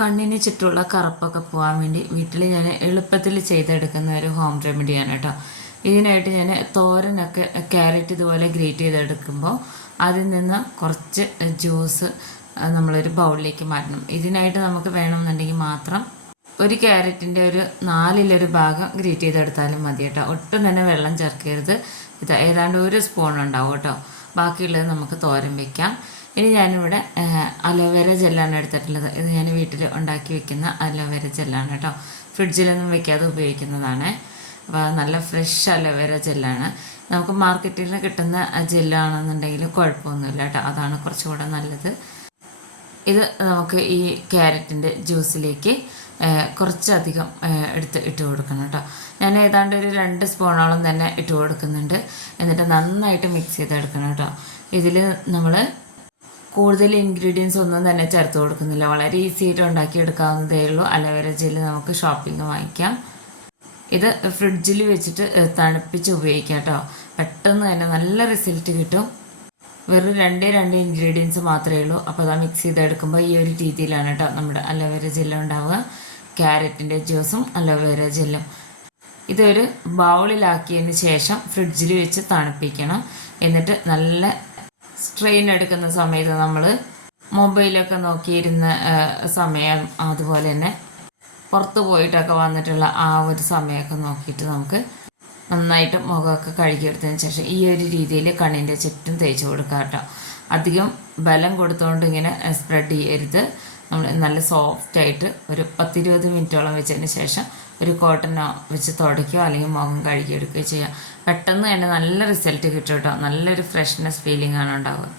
കണ്ണിന് ചുറ്റുമുള്ള കറുപ്പൊക്കെ പോകാൻ വേണ്ടി വീട്ടിൽ ഞാൻ എളുപ്പത്തിൽ ചെയ്തെടുക്കുന്ന ഒരു ഹോം റെമഡിയാണ് കേട്ടോ ഇതിനായിട്ട് ഞാൻ തോരനൊക്കെ ക്യാരറ്റ് ഇതുപോലെ ഗ്രേറ്റ് ചെയ്തെടുക്കുമ്പോൾ അതിൽ നിന്ന് കുറച്ച് ജ്യൂസ് നമ്മളൊരു ബൗളിലേക്ക് മാറ്റണം. ഇതിനായിട്ട് നമുക്ക് വേണമെന്നുണ്ടെങ്കിൽ മാത്രം ഒരു ക്യാരറ്റിന്റെ ഒരു നാലിലൊരു ഭാഗം ഗ്രേറ്റ് ചെയ്തെടുത്താലും മതി കേട്ടോ ഒട്ടും തന്നെ വെള്ളം ചേർക്കരുത്. ഇത് ഏതാണ്ട് ഒരു സ്പൂൺ ഉണ്ടാവും കേട്ടോ ബാക്കിയുള്ളത് നമുക്ക് തോരൻ വെക്കാം. ഇനി ഞാനിവിടെ അലോവേര ജെല്ലാണ് എടുത്തിട്ടുള്ളത്. ഇത് ഞാൻ വീട്ടിൽ ഉണ്ടാക്കി വെക്കുന്ന അലോവേര ജെല്ലാണ് കേട്ടോ. ഫ്രിഡ്ജിലൊന്നും വെക്കാതെ ഉപയോഗിക്കുന്നതാണ്. അപ്പോൾ നല്ല ഫ്രഷ് അലോവേര ജെല്ലാണ്. നമുക്ക് മാർക്കറ്റിൽ നിന്ന് കിട്ടുന്ന ജെല്ലാണെന്നുണ്ടെങ്കിൽ കുഴപ്പമൊന്നുമില്ല കേട്ടോ. അതാണ് കുറച്ചുകൂടെ നല്ലത്. ഇത് നമുക്ക് ഈ ക്യാരറ്റിന്റെ ജ്യൂസിലേക്ക് കുറച്ചധികം എടുത്ത് ഇട്ട് കൊടുക്കണം കേട്ടോ. ഞാൻ ഏതാണ്ട് ഒരു രണ്ട് സ്പൂണോളം തന്നെ ഇട്ട് കൊടുക്കുന്നുണ്ട്. എന്നിട്ട് നന്നായിട്ട് മിക്സ് ചെയ്തെടുക്കണം കേട്ടോ. ഇതിൽ നമ്മൾ കൂടുതൽ ഇൻഗ്രീഡിയൻസ് ഒന്നും തന്നെ ചേർത്ത് കൊടുക്കുന്നില്ല. വളരെ ഈസി ആയിട്ട് ഉണ്ടാക്കിയെടുക്കാവുന്നതേ ഉള്ളൂ. അലവേര ജെല്ല് നമുക്ക് നിന്ന് വാങ്ങിക്കാം. ഇത് ഫ്രിഡ്ജിൽ വെച്ചിട്ട് തണുപ്പിച്ച് ഉപയോഗിക്കാം കേട്ടോ. പെട്ടെന്ന് തന്നെ നല്ല റിസൾട്ട് കിട്ടും. വെറും രണ്ടേ രണ്ട് ഇൻഗ്രീഡിയൻസ് മാത്രമേ ഉള്ളൂ. അപ്പോൾ അത് മിക്സ് ചെയ്തെടുക്കുമ്പോൾ ഈ ഒരു രീതിയിലാണ് കേട്ടോ നമ്മുടെ അലോവേര ജെല്ല് ഉണ്ടാവുക. ക്യാരറ്റിന്റെ ജ്യൂസും അലോവേര ജെല്ലും ഇതൊരു ബൗളിലാക്കിയതിന് ശേഷം ഫ്രിഡ്ജിൽ വെച്ച് തണുപ്പിക്കണം. എന്നിട്ട് നല്ല സ്ട്രെയിൻ എടുക്കുന്ന സമയത്ത് നമ്മൾ മൊബൈലൊക്കെ നോക്കിയിരുന്ന സമയം അതുപോലെ തന്നെ പുറത്ത് പോയിട്ടൊക്കെ വന്നിട്ടുള്ള ആ ഒരു സമയമൊക്കെ നോക്കിയിട്ട് നമുക്ക് നന്നായിട്ട് മുഖമൊക്കെ കഴുകിയെടുത്തതിന് ശേഷം ഈ ഒരു രീതിയിൽ കണ്ണിന്റെ ചുറ്റും തേച്ച് കൊടുക്കുക കേട്ടോ. അധികം ബലം കൊടുത്തുകൊണ്ട് ഇങ്ങനെ സ്പ്രെഡ് ചെയ്യരുത്. നമ്മൾ നല്ല സോഫ്റ്റ് ആയിട്ട് ഒരു പത്തിരുപത് മിനിറ്റോളം വെച്ചതിന് ശേഷം ഒരു കോട്ടനോ വെച്ച് തുടയ്ക്കുകയോ അല്ലെങ്കിൽ മുഖം കഴുകിയെടുക്കുകയോ ചെയ്യുക പെട്ടെന്ന് തന്നെ നല്ല റിസൾട്ട് കിട്ടും കേട്ടോ. നല്ലൊരു ഫ്രഷ്നെസ് ഫീലിംഗ് ആണ് ഉണ്ടാവുക.